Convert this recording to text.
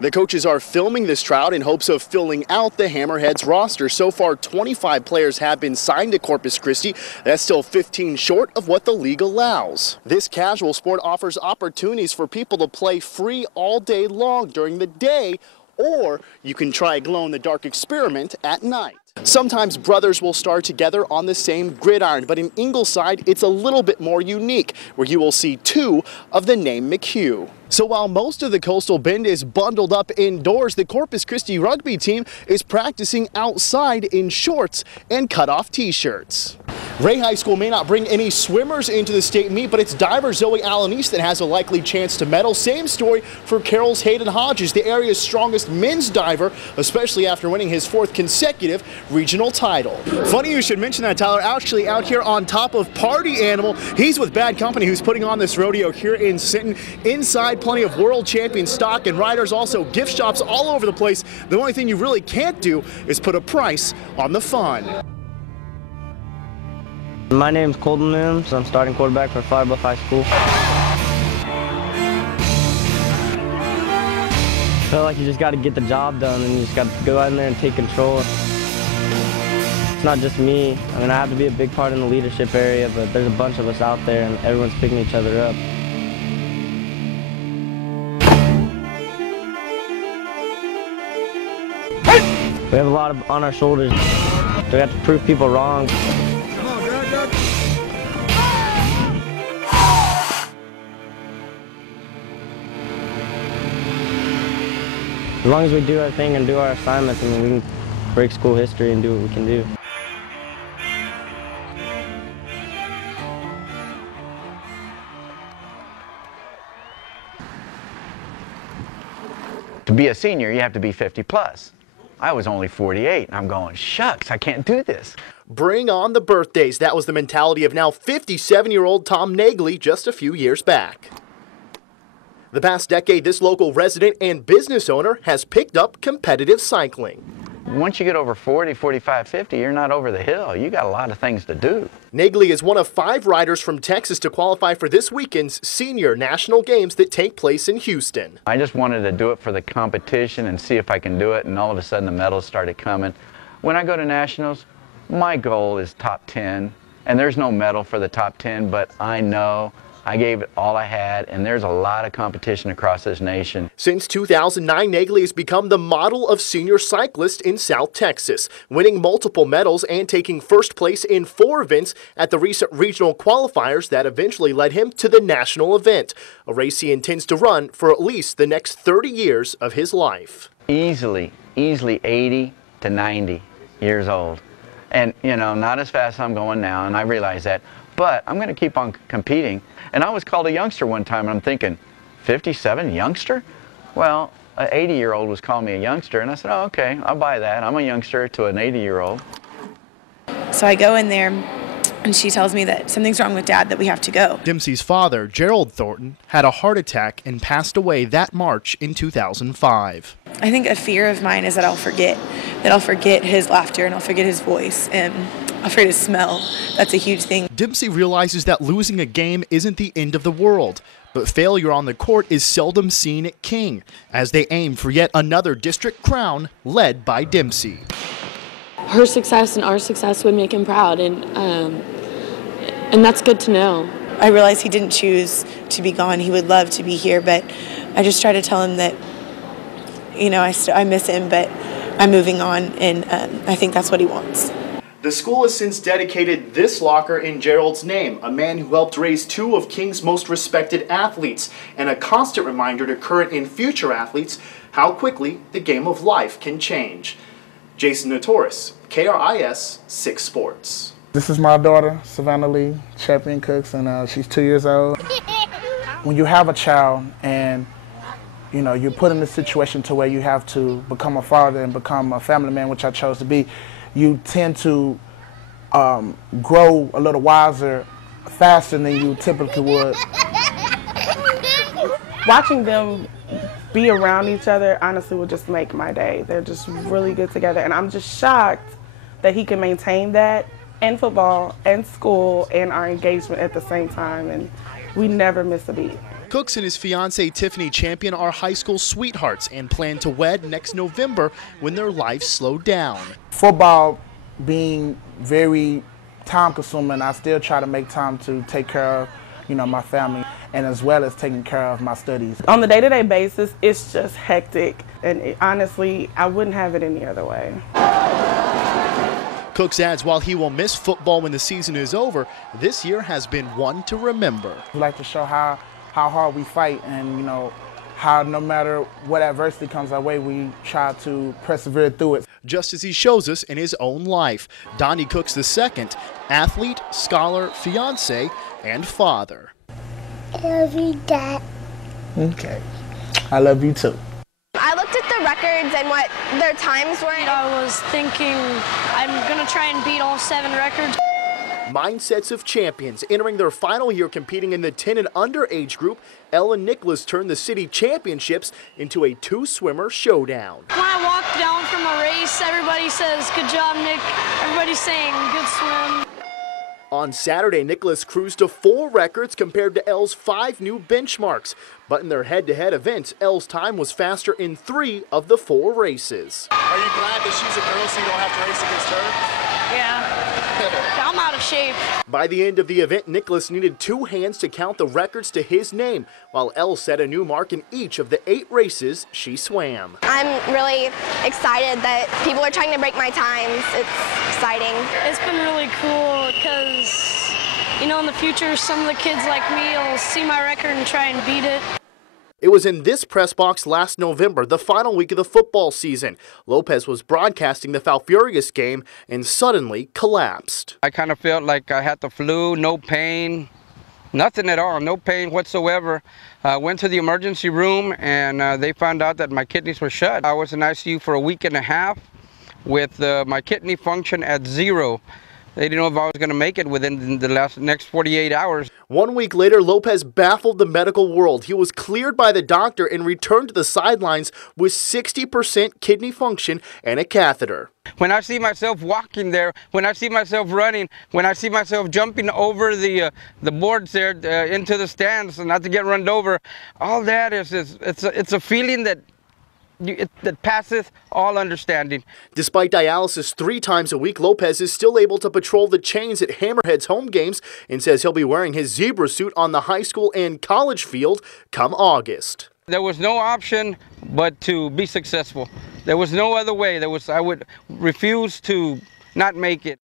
The coaches are filming this trout in hopes of filling out the Hammerheads roster. So far, 25 players have been signed to Corpus Christi. That's still 15 short of what the league allows. This casual sport offers opportunities for people to play free all day long during the day, or you can try a glow-in-the-dark experiment at night. Sometimes brothers will start together on the same gridiron, but in Ingleside, it's a little bit more unique, where you will see two of the name McHugh. So while most of the Coastal Bend is bundled up indoors, the Corpus Christi rugby team is practicing outside in shorts and cut-off t-shirts. Ray High School may not bring any swimmers into the state meet, but it's diver Zoe Alanis that has a likely chance to medal. Same story for Carroll's Hayden Hodges, the area's strongest men's diver, especially after winning his 4th consecutive regional title. Funny you should mention that, Tyler. Actually out here on top of Party Animal, he's with Bad Company, who's putting on this rodeo here in Sinton. Inside, plenty of world champion stock and riders, also gift shops all over the place. The only thing you really can't do is put a price on the fun. My name's Colton Mims. I'm starting quarterback for Flower Bluff High School. I feel like you just got to get the job done and you just got to go out in there and take control. It's not just me. I mean, I have to be a big part in the leadership area, but there's a bunch of us out there and everyone's picking each other up. We have a lot on our shoulders. We have to prove people wrong. As long as we do our thing and do our assignments, I mean, we can break school history and do what we can do. To be a senior, you have to be 50 plus. I was only 48, and I'm going, shucks, I can't do this. Bring on the birthdays. That was the mentality of now 57-year-old Tom Nagley just a few years back. The past decade, this local resident and business owner has picked up competitive cycling. Once you get over 40, 45, 50, you're not over the hill. You got a lot of things to do. Nagley is one of 5 riders from Texas to qualify for this weekend's senior national games that take place in Houston. I just wanted to do it for the competition and see if I can do it, and all of a sudden the medals started coming. When I go to nationals, my goal is top 10, and there's no medal for the top 10, but I know I gave it all I had, and there's a lot of competition across this nation. Since 2009, Nagley has become the model of senior cyclist in South Texas, winning multiple medals and taking first place in 4 events at the recent regional qualifiers that eventually led him to the national event, a race he intends to run for at least the next 30 years of his life. Easily 80 to 90 years old. And, you know, not as fast as I'm going now, and I realize that, but I'm going to keep on competing. And I was called a youngster one time, and I'm thinking, 57, youngster? Well, an 80-year-old was calling me a youngster, and I said, oh, okay, I'll buy that. I'm a youngster to an 80-year-old. So I go in there, and she tells me that something's wrong with Dad, that we have to go. Dempsey's father, Gerald Thornton, had a heart attack and passed away that March in 2005. I think a fear of mine is that I'll forget his laughter and I'll forget his voice and I'll forget his smell. That's a huge thing. Dempsey realizes that losing a game isn't the end of the world, but failure on the court is seldom seen at King, as they aim for yet another district crown led by Dempsey. Her success and our success would make him proud, and that's good to know. I realize he didn't choose to be gone. He would love to be here, but I just try to tell him that, you know, I miss him, but I'm moving on, and I think that's what he wants. The school has since dedicated this locker in Gerald's name, a man who helped raise 2 of King's most respected athletes, and a constant reminder to current and future athletes how quickly the game of life can change. Jason Notoras, KRIS 6 Sports. This is my daughter, Savannah Lee, Champion Cooks, and she's 2 years old. When you have a child and you know, you're put in a situation to where you have to become a father and become a family man, which I chose to be, you tend to grow a little wiser faster than you typically would. Watching them be around each other honestly would just make my day. They're just really good together, and I'm just shocked that he can maintain that in football and school and our engagement at the same time, and we never miss a beat. Cooks and his fiancée Tiffany Champion are high school sweethearts and plan to wed next November when their lives slow down. Football being very time consuming, I still try to make time to take care of, my family, and as well as taking care of my studies. On the day-to-day basis, it's just hectic, and honestly, I wouldn't have it any other way. Cooks adds while he will miss football when the season is over, this year has been one to remember. We like to show how hard we fight, and how no matter what adversity comes our way, we try to persevere through it. Just as he shows us in his own life. Donnie Cooks II, athlete, scholar, fiance, and father. I love you, Dad. Okay. I love you too. I looked at the records and what their times were. I was thinking I'm going to try and beat all 7 records. Mindsets of champions entering their final year competing in the 10 and under age group. Elle and Nicholas turned the city championships into a 2-swimmer showdown. When I walk down from a race, everybody says, "Good job, Nick." Everybody's saying, "Good swim." On Saturday, Nicholas cruised to 4 records compared to Elle's 5 new benchmarks. But in their head-to-head events, Elle's time was faster in 3 of the 4 races. Are you glad that she's a girl so you don't have to race against her? Yeah. I'm out of shape. By the end of the event, Nicholas needed 2 hands to count the records to his name, while Elle set a new mark in each of the 8 races she swam. I'm really excited that people are trying to break my times. It's exciting. It's been really cool because, in the future, some of the kids like me will see my record and try and beat it. It was in this press box last November, the final week of the football season. Lopez was broadcasting the Falfurrias game and suddenly collapsed. I kind of felt like I had the flu, no pain, nothing at all, no pain whatsoever. Went to the emergency room and they found out that my kidneys were shut. I was in ICU for a week and a half with my kidney function at 0. They didn't know if I was going to make it within the next 48 hours. 1 week later, Lopez baffled the medical world. He was cleared by the doctor and returned to the sidelines with 60% kidney function and a catheter. When I see myself walking there, when I see myself running, when I see myself jumping over the boards there into the stands, not to get run over, all that it's a feeling that passeth all understanding. Despite dialysis 3 times a week, Lopez is still able to patrol the chains at Hammerhead's home games and says he'll be wearing his zebra suit on the high school and college field come August. There was no option but to be successful. There was no other way. I would refuse to not make it.